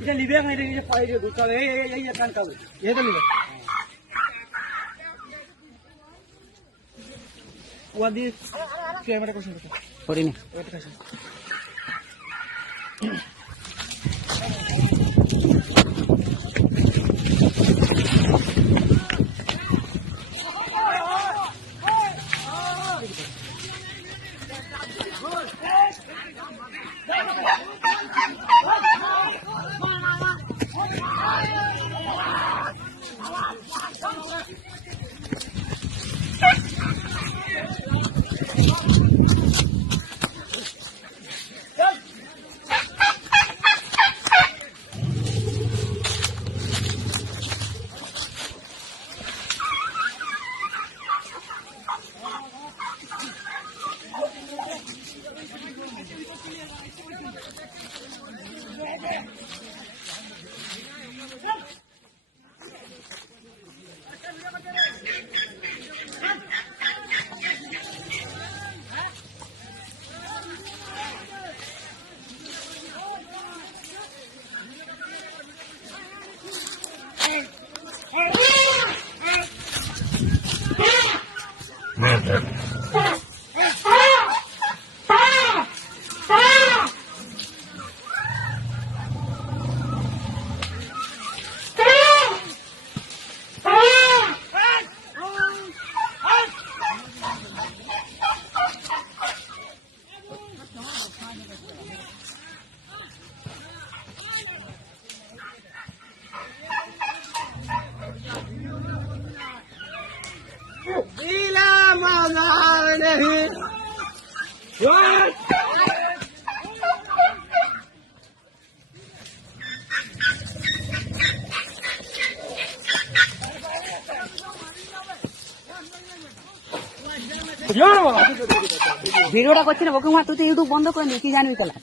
এটা লিবে না, এটা পাইরে দুটালে এই কান কাবু এটা লিবে ওয়াদি ক্যামেরা কোশ্চেন করিনি ওটা কাছে ভিডিওটা করছি না বকুমা, তুই তো ইউটিউব বন্ধ করে নি, কি জানবি তাহলে